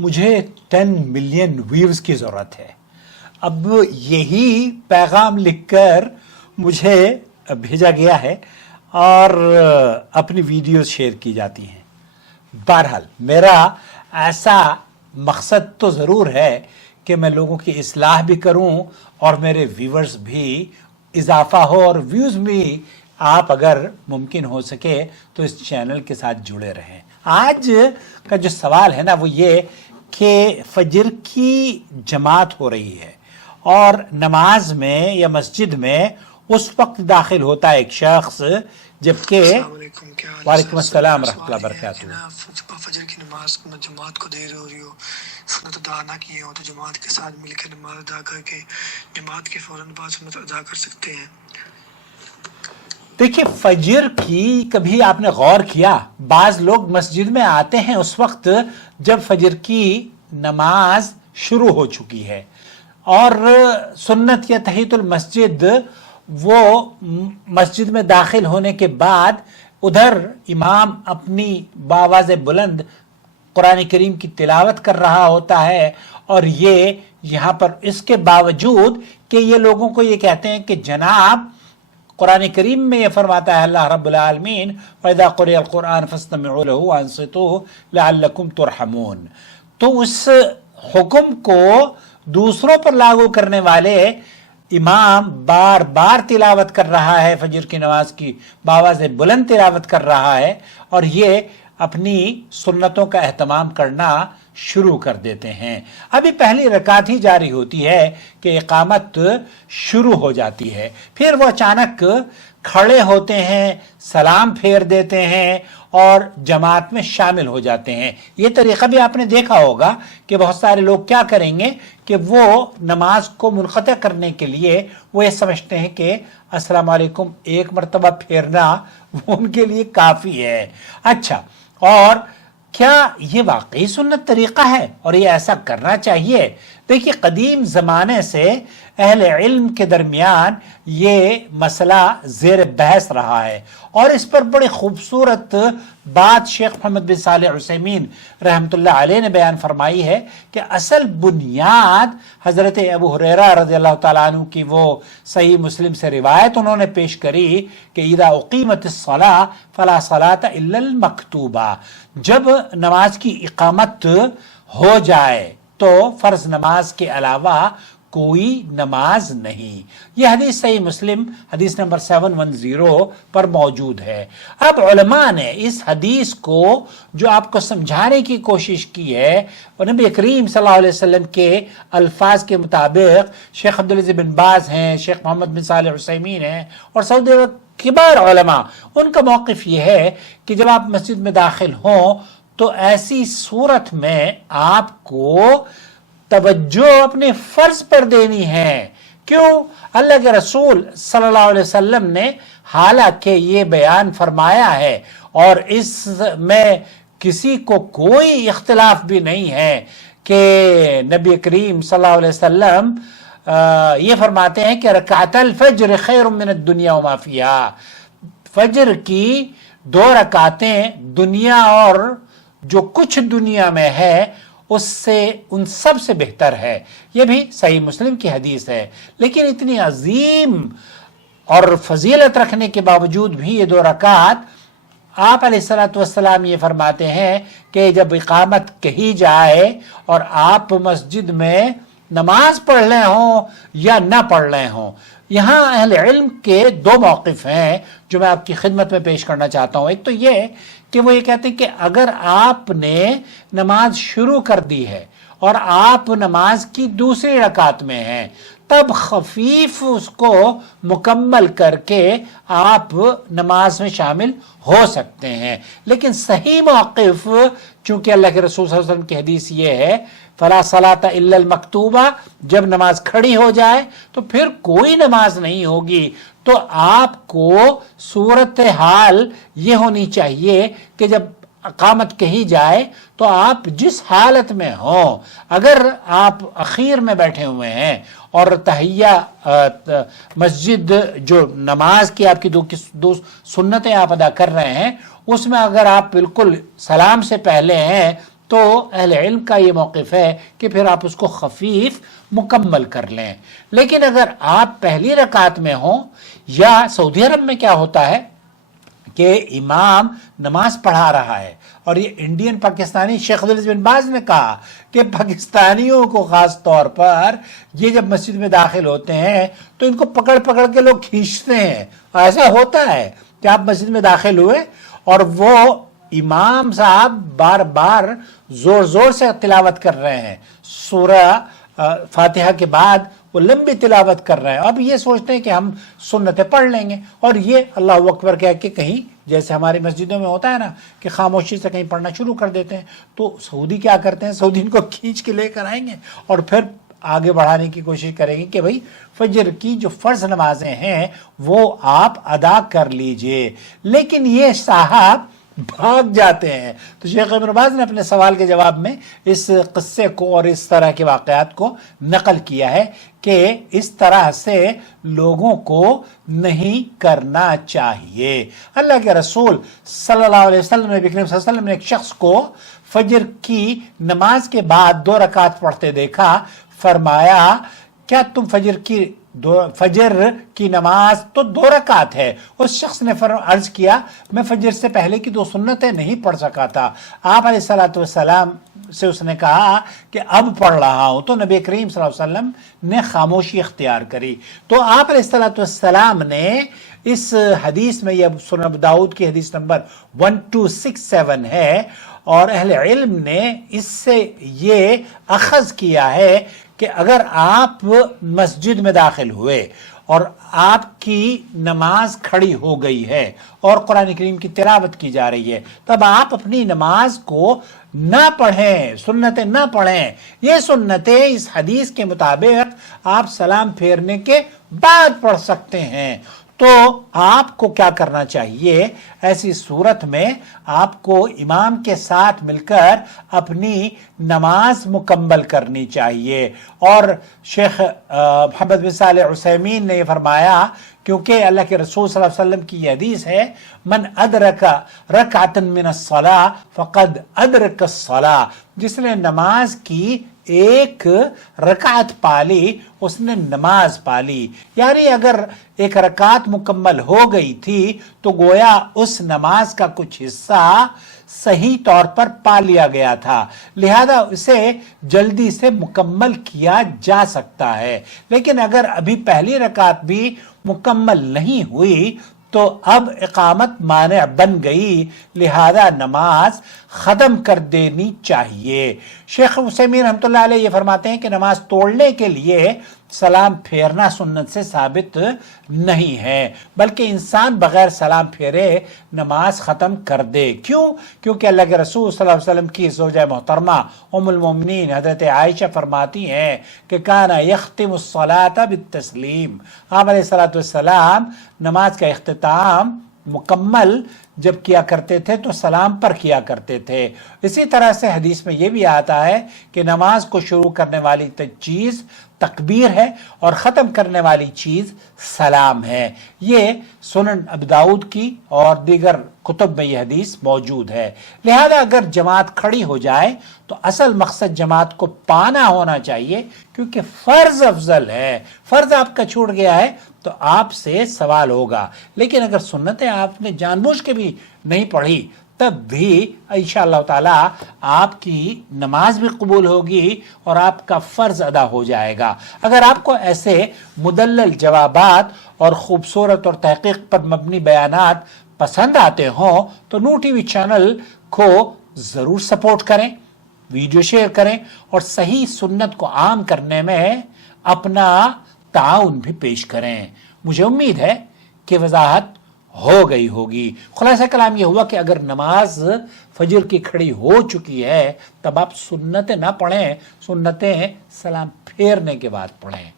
مجھے 10 million views کی ضرورت ہے. اب یہی پیغام لکھ کر مجھے بھیجا گیا ہے اور اپنی ویڈیوز شیئر کی جاتی ہیں. بہرحال میرا ایسا مقصد تو ضرور ہے کہ میں لوگوں کی اصلاح بھی کروں اور میرے ویورز بھی اضافہ ہو اور ویوز بھی آپ اگر ممکن ہو سکے تو اس چینل کے ساتھ جڑے رہیں. آج کا جو سوال ہے نا وہ یہ کہ فجر کی جماعت ہو رہی ہے اور نماز میں یا مسجد میں اس وقت داخل ہوتا ہے ایک شخص جبکہ وعلیکم السلام ورحمۃ اللہ وبرکاتہ. فجر کی نماز میں جماعت کو دیر ہو رہی ہو، سنت ادا نہ کیے ہو تو جماعت کے ساتھ مل کے نماز ادا کر کے جماعت کے فوراً بعد سنت ادا کر سکتے ہیں. دیکھیے فجر کی کبھی آپ نے غور کیا بعض لوگ مسجد میں آتے ہیں اس وقت جب فجر کی نماز شروع ہو چکی ہے اور سنت یا تحیۃ المسجد وہ مسجد میں داخل ہونے کے بعد ادھر امام اپنی بآواز بلند قرآن کریم کی تلاوت کر رہا ہوتا ہے اور یہ یہاں پر اس کے باوجود کہ یہ لوگوں کو یہ کہتے ہیں کہ جناب قرآن کریم میں یہ فرماتا ہے اللہ رب العالمین وَإِذَا قُرِئَ الْقُرْآنُ فَاسْتَمِعُوا لَهُ وَأَنصِتُوا لَعَلَّكُمْ تُرْحَمُونَ. تو اس حکم کو دوسروں پر لاگو کرنے والے امام بار بار تلاوت کر رہا ہے، فجر کی نماز کی بآواز بلند تلاوت کر رہا ہے اور یہ اپنی سنتوں کا اہتمام کرنا شروع کر دیتے ہیں. ابھی پہلی رکعت ہی جاری ہوتی ہے کہ اقامت شروع ہو جاتی ہے، پھر وہ اچانک کھڑے ہوتے ہیں، سلام پھیر دیتے ہیں اور جماعت میں شامل ہو جاتے ہیں. یہ طریقہ بھی آپ نے دیکھا ہوگا کہ بہت سارے لوگ کیا کریں گے کہ وہ نماز کو منقطع کرنے کے لیے وہ یہ سمجھتے ہیں کہ السلام علیکم ایک مرتبہ پھیرنا وہ ان کے لیے کافی ہے. اچھا، اور کیا یہ واقعی سنت طریقہ ہے اور یہ ایسا کرنا چاہیے؟ دیکھیے قدیم زمانے سے اہل علم کے درمیان یہ مسئلہ زیر بحث رہا ہے اور اس پر بڑی خوبصورت بات شیخ محمد بن صالح عثیمین رحمۃ اللہ علیہ نے بیان فرمائی ہے کہ اصل بنیاد حضرت ابو ہریرہ رضی اللہ تعالیٰ عنہ کی وہ صحیح مسلم سے روایت انہوں نے پیش کری کہ اذا اقیمت الصلاۃ فلا صلاۃ الا المکتوبہ، جب نماز کی اقامت ہو جائے تو فرض نماز کے علاوہ کوئی نماز نہیں. یہ حدیث صحیح مسلم حدیث نمبر 710 پر موجود ہے. اب علماء نے اس حدیث کو جو آپ کو سمجھانے کی کوشش کی ہے اور نبی کریم صلی اللہ علیہ وسلم کے الفاظ کے مطابق شیخ عبدالعزیز بن باز ہیں، شیخ محمد بن صالح عثیمین ہیں اور سعودی کبار علماء، ان کا موقف یہ ہے کہ جب آپ مسجد میں داخل ہوں تو ایسی صورت میں آپ کو توجہ اپنے فرض پر دینی ہے. کیوں؟ اللہ کے رسول صلی اللہ علیہ وسلم نے حالانکہ یہ بیان فرمایا ہے اور اس میں کسی کو کوئی اختلاف بھی نہیں ہے کہ نبی کریم صلی اللہ علیہ وسلم یہ فرماتے ہیں کہ رکعت الفجر خیر من الدنیا وما فیہا، فجر کی 2 رکعتیں دنیا اور جو کچھ دنیا میں ہے اس سے ان سب سے بہتر ہے. یہ بھی صحیح مسلم کی حدیث ہے. لیکن اتنی عظیم اور فضیلت رکھنے کے باوجود بھی یہ 2 رکعت آپ علیہ الصلوۃ والسلام یہ فرماتے ہیں کہ جب اقامت کہی جائے اور آپ مسجد میں نماز پڑھ رہے ہوں یا نہ پڑھ رہے ہوں. یہاں اہل علم کے 2 موقف ہیں جو میں آپ کی خدمت میں پیش کرنا چاہتا ہوں. ایک تو یہ کہ وہ یہ کہتے ہیں کہ اگر آپ نے نماز شروع کر دی ہے اور آپ نماز کی دوسری رکعت میں ہیں تب خفیف اس کو مکمل کر کے آپ نماز میں شامل ہو سکتے ہیں. لیکن صحیح موقف چونکہ اللہ کے رسول صلی اللہ علیہ وسلم کی حدیث یہ ہے فلا صلاۃ الا المکتوبہ، جب نماز کھڑی ہو جائے تو پھر کوئی نماز نہیں ہوگی. تو آپ کو صورتحال یہ ہونی چاہیے کہ جب اقامت کہی جائے تو آپ جس حالت میں ہوں، اگر آپ اخیر میں بیٹھے ہوئے ہیں اور تحیہ مسجد جو نماز کی آپ کی دو سنتیں آپ ادا کر رہے ہیں اس میں اگر آپ بالکل سلام سے پہلے ہیں تو اہل علم کا یہ موقف ہے کہ پھر آپ اس کو خفیف مکمل کر لیں. لیکن اگر آپ پہلی رکعت میں ہوں، یا سعودی عرب میں کیا ہوتا ہے کہ امام نماز پڑھا رہا ہے، اور یہ انڈین پاکستانی شیخ عبدالعزیز بن باز نے کہا کہ پاکستانیوں کو خاص طور پر یہ جب مسجد میں داخل ہوتے ہیں تو ان کو پکڑ پکڑ کے لوگ کھینچتے ہیں. ایسا ہوتا ہے کہ آپ مسجد میں داخل ہوئے اور وہ امام صاحب بار بار زور زور سے تلاوت کر رہے ہیں، سورہ فاتحہ کے بعد وہ لمبی تلاوت کر رہے ہیں. اب یہ سوچتے ہیں کہ ہم سنتیں پڑھ لیں گے، اور یہ اللہ اکبر کہہ کے کہیں جیسے ہماری مسجدوں میں ہوتا ہے نا کہ خاموشی سے کہیں پڑھنا شروع کر دیتے ہیں. تو سعودی کیا کرتے ہیں، سعودی ان کو کھینچ کے لے کر آئیں گے اور پھر آگے بڑھانے کی کوشش کریں گے کہ بھئی فجر کی جو فرض نمازیں ہیں وہ آپ ادا کر لیجئے. لیکن یہ صاحب بھاگ جاتے ہیں. تو شیخ ابن باز نے اپنے سوال کے جواب میں اس قصے کو اور اس طرح کے واقعات کو نقل کیا ہے کہ اس طرح سے لوگوں کو نہیں کرنا چاہیے. اللہ کے رسول صلی اللہ علیہ وسلم، نبی کریم صلی اللہ علیہ وسلم نے ایک شخص کو فجر کی نماز کے بعد 2 رکعت پڑھتے دیکھا. فرمایا کیا تم فجر کی نماز تو 2 رکعت ہے. اس شخص نے عرض کیا میں فجر سے پہلے کی 2 سنتیں نہیں پڑھ سکا تھا. آپ علیہ الصلوۃ والسلام سے اس نے کہا کہ اب پڑھ رہا ہوں. تو نبی کریم صلی اللہ علیہ وسلم نے خاموشی اختیار کری. تو آپ علیہ الصلوۃ والسلام نے اس حدیث میں، یہ سنن ابو داؤد کی حدیث نمبر 1267 ہے، اور اہل علم نے اس سے یہ اخذ کیا ہے کہ اگر آپ مسجد میں داخل ہوئے اور آپ کی نماز کھڑی ہو گئی ہے اور قرآن کریم کی تلاوت کی جا رہی ہے، تب آپ اپنی نماز کو نہ پڑھیں، سنتیں نہ پڑھیں. یہ سنتیں اس حدیث کے مطابق آپ سلام پھیرنے کے بعد پڑھ سکتے ہیں. تو آپ کو کیا کرنا چاہیے، ایسی صورت میں آپ کو امام کے ساتھ مل کر اپنی نماز مکمل کرنی چاہیے. اور شیخ محمد بن صالح عثیمین نے یہ فرمایا، کیونکہ اللہ کے رسول صلی اللہ علیہ وسلم کی یہ حدیث ہے من ادرک رکعتا من الصلاۃ فقد ادرک الصلاۃ، جس نے نماز کی 1 رکعت پالی اس نے نماز پالی. یعنی اگر 1 رکعت مکمل ہو گئی تھی تو گویا اس نماز کا کچھ حصہ صحیح طور پر پا لیا گیا تھا، لہذا اسے جلدی سے مکمل کیا جا سکتا ہے. لیکن اگر ابھی پہلی رکعت بھی مکمل نہیں ہوئی تو اب اقامت مانع بن گئی، لہذا نماز ختم کر دینی چاہیے. شیخ عثیمین رحمۃ اللہ علیہ یہ فرماتے ہیں کہ نماز توڑنے کے لیے سلام پھیرنا سنت سے ثابت نہیں ہے، بلکہ انسان بغیر سلام پھیرے نماز ختم کر دے. کیوں؟ کیونکہ اللہ کے رسول صلی اللہ علیہ وسلم کی زوجہ محترمہ ام المومنین حضرت عائشہ فرماتی ہیں کہ کانا یختم الصلاۃ بالتسلیم، آپ علیہ الصلوۃ والسلام نماز کا اختتام مکمل جب کیا کرتے تھے تو سلام پر کیا کرتے تھے. اسی طرح سے حدیث میں یہ بھی آتا ہے کہ نماز کو شروع کرنے والی چیز تکبیر ہے اور ختم کرنے والی چیز سلام ہے. یہ سنن ابو داؤد کی اور دیگر کتب میں یہ حدیث موجود ہے. لہذا اگر جماعت کھڑی ہو جائے تو اصل مقصد جماعت کو پانا ہونا چاہیے، کیونکہ فرض افضل ہے. فرض آپ کا چھوٹ گیا ہے تو آپ سے سوال ہوگا. لیکن اگر سنتیں آپ نے جان بوجھ کے بھی نہیں پڑھی تب بھی انشاءاللہ تعالی آپ کی نماز بھی قبول ہوگی اور آپ کا فرض ادا ہو جائے گا. اگر آپ کو ایسے مدلل جوابات اور خوبصورت اور تحقیق پر مبنی بیانات پسند آتے ہوں تو نور ٹی وی چینل کو ضرور سپورٹ کریں، ویڈیو شیئر کریں اور صحیح سنت کو عام کرنے میں اپنا تعاون بھی پیش کریں. مجھے امید ہے کہ وضاحت ہو گئی ہوگی. خلاصہ کلام یہ ہوا کہ اگر نماز فجر کی کھڑی ہو چکی ہے تب آپ سنتیں نہ پڑھیں، سنتیں سلام پھیرنے کے بعد پڑھیں.